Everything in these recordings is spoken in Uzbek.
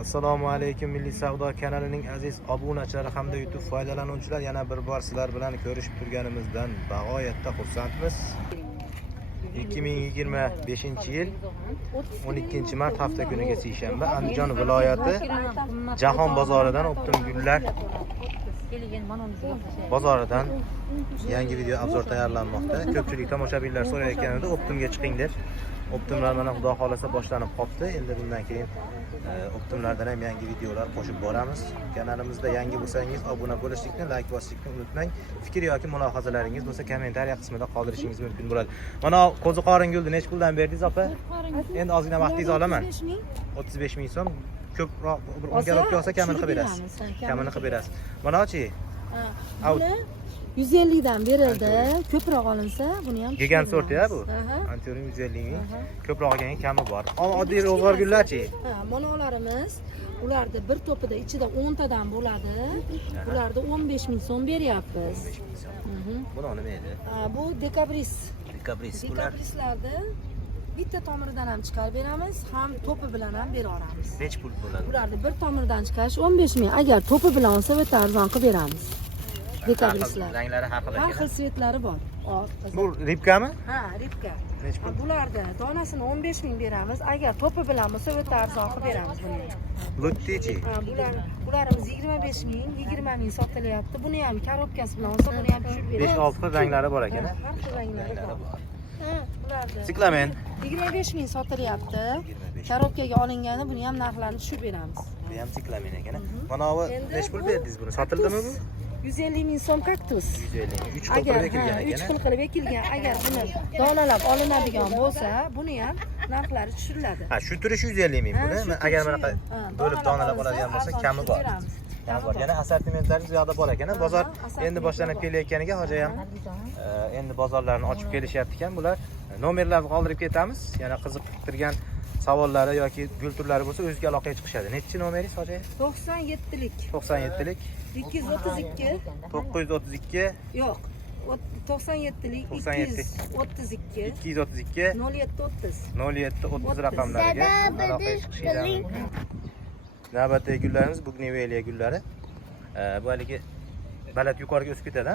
Assalomu alaykum Milliy savdo kanalining aziz obunachilari hamda YouTube foydalanuvchilar, yana bir bor sizlar bilan ko'rishib turganimizdan bag'oyatda xursandmiz. 2025-yil 12-mart hafta kuniga seshanba Andijon viloyati Jahon bozoridan Optim gullar bozoridan yangi video obzor tayyorlanmoqda. Ko'pchilik tomoshabinlar so'rayotganida Optimga chiqing deb. Optimlar mana xudo xolasa boshlanib qopti. Endi bundan keyin Optimlardan ham yangi videolar qo'shib boramiz. Kanalimizda yangi bo'lsangiz obuna bo'lishlikni, like bosishlikni unutmang. Fikr yoki mulohazalaringiz bo'lsa kommentariya qismida qoldirishingiz mumkin bo'ladi. Mana qo'ziqorin gulni nech puldan berdingiz opa? Endi ozgina vaqtingizni olaman. 35 ming so'm. Ko'proq bir 10 galopga olsa kamini qilib berasiz. Kamini qilib berasiz. Mana-chi. Buni 150 dan berildi. Ko'proq olinsa, buni ham Gigant sort-ya bu. Antiyoring 150 ming. Ko'proq olganga kami bor. Oddiy ro'zg'or gullarchi? Monolarimiz ularda bir to'pida ichida 10 tadan bo'ladi. Ularda 15 ming so'm beryapmiz. Buni nima edi? Bu dekabris. Dekabris. Dekabrislarda bitta tomiridan ham chiqarib beramiz, ham to'pi bilan ham bera olamiz. Nech pul bo'ladi? Ularni bir tomiridan chiqarish 15 ming. Agar to'pi bilan olsa, bu arzon qilib beramiz. Dekabrislar. Ranglari har xil. Har xil svetlari bor. Bu ribkami? Ha, ribka. Nech pul? Bularda donasini 15 ming beramiz. Agar to'pi bilan bo'lsa, o'ta arzon qilib beramiz buni. Luttichi. Bularimiz 25 ming, 20 ming sotilyapti. Buni ham korobkasi bilan olsa, buni ham tushirib beramiz. 5-6 xil ranglari bor ekan. Har xil ranglari bor. Bularda Siklamen. 25 ming sotilyapti. Korobkaga olingani buni ham narxlarini tushirib beramiz. Bu ham siklamen ekan. Mana bu nech pul berdingiz buni? Sotildimi bu? 150 ming so'm kaktus. 150 ming. 3 xil qilib ekilgan ekan. 3 xil qilib ekilgan. Agar buni donalab olinadigan bo'lsa, buni ham narxlari tushiriladi. Ha, shu turish 150 ming buni. Agar mana bo'lib donalab oladigan bo'lsa, kami bor. Yana assortimentlari ziyoda bor ekan. Bozor endi boshlanib kelayotganiga hojayam endi bozorlarni ochib kelishyapti ekan. Bular nomerlarni qoldirib ketamiz. Yana qiziqtirgan savollari yoki gul turlari bo'lsa o'zga aloqaga chiqishadi. Nechi nomeringiz hojay? 97lik. 97lik. 232. 932. Yo'q. 97lik 232. 232. 0730. 0730 raqamlariga aloqaga chiqishingiz mumkin. Navbatdagi gullarimiz bu Gneveliya gullari. Bu haligi baland yuqoriga o'sib ketadi.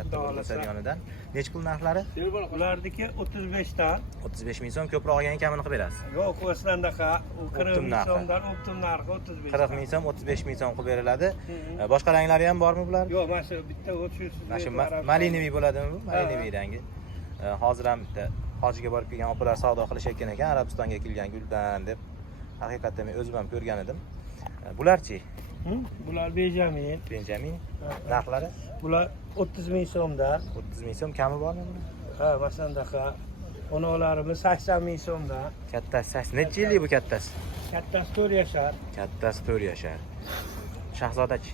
Katta bo'lsa yonidan. Nech pul narxlari? Ulardiki 35 dan. 35 ming so'm, ko'proq olganga kamini qilib berasiz. Yo'q, o'slandaqa 40 ming so'mdan Optim narxi 35. 40 ming so'm, 35 ming so'm qilib beriladi. Boshqa ranglari ham bormi bular? Yo'q, mana shu bitta 300. Mana shu maliniy bo'ladimi bu? Maliniy rangi. Hozir ham bitta hojiga borib kelgan opalar savdo qilishayotgan ekan, Arabistonga kelgan guldan deb. Haqiqatdan men o'zim ham ko'rgan edim. Bularchi? Bular Benjamin. Benjamin. Narxlari? Bular 30 ming so'mdan. 30 ming so'm, kami bormi buni? Ha, masalandaqa onalarimiz 80 ming so'mdan. Kattasi 80. Necha yillik bu kattasi? Kattasi 4 yashar. Kattasi 4 yashar. Shahzodachi?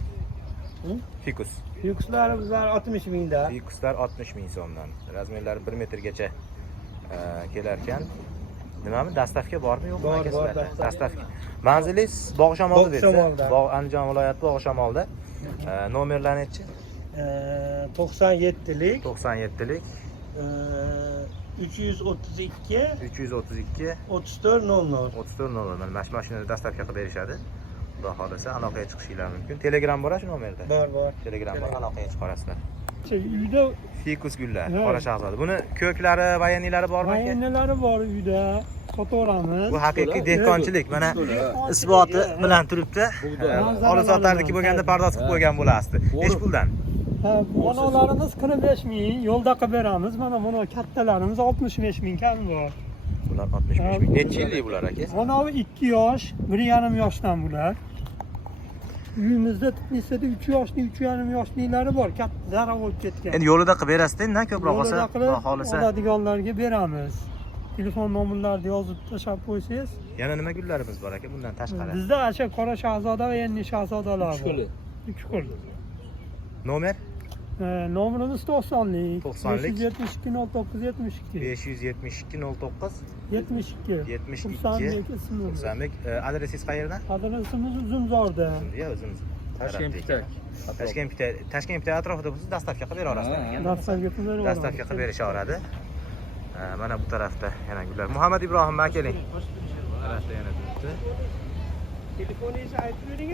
Fikus. Yukslar bizlar 60 mingdan. Fikuslar 60 ming so'mdan. Razmerlari 1 metrgacha kelar ekan. Nimami? Dastavka bormi yo'qmi? Bor, dastavka. Manzilingiz Bog'shamolda Bog'shamolda. Andijon viloyati Bog'shamolda. Nomerlar nechi? 97lik. 97lik. 332 332 3400. 3400. Mana mashinada dastavka qilib berishadi. Xudo xolasa aloqaga chiqishinglar mumkin. Telegram bor shu nomerda. Bor. Telegram bor, aloqaga chiqarasizlar. Uyda Fikus gullar, qora shahzoda. Buni ko'klari, vayaniylari bormi aka? vayanalari bor uyda. Sotaveramiz. Bu haqiqiy dehqonchilik. Mana isboti bilan turibdi. Olis sotarniki bo'lganda pardoz qilib qo'ygan bo'lasdi. Nech puldan? Onalarimiz 45 ming, yo'lda qilib beramiz. Mana buni kattalarimiz 65 ming kami bor. Bular 65 ming. Necha yillik bular aka? Mana bu 2 yosh, 1,5 yoshdan bular. Uyimizda Tbilsida 3 yoshli, 3,5 yoshliklari bor. Katta zarar bo'lib ketgan. Endi yo'lida qilib berasiz-da, endi ko'proq olsa, Xudo xohlasa. oladiganlarga beramiz. Telefon nomerlarini yozib tashlab qo'ysangiz. Yana nima gullarimiz bor aka bundan tashqari? Bizda asha qora shahzoda va endi shahzodalar bor. 3 xil. Nomer? Nomerimiz 90lik. 90lik. 572 09 72. 572 09 72. 72. Husanbek. Adresingiz qayerda? Adresimiz Uzumzorda. Ya o'zimiz. Toshkent atrofida bo'lsa dastavka qilib beraverasizlar ekan. Dastavka qilib berishaveradi. Mana bu tarafda yana gullar. Muhammad Ibrohim aka keling. Tarafda yana turibdi. Telefoningizni aytib bering.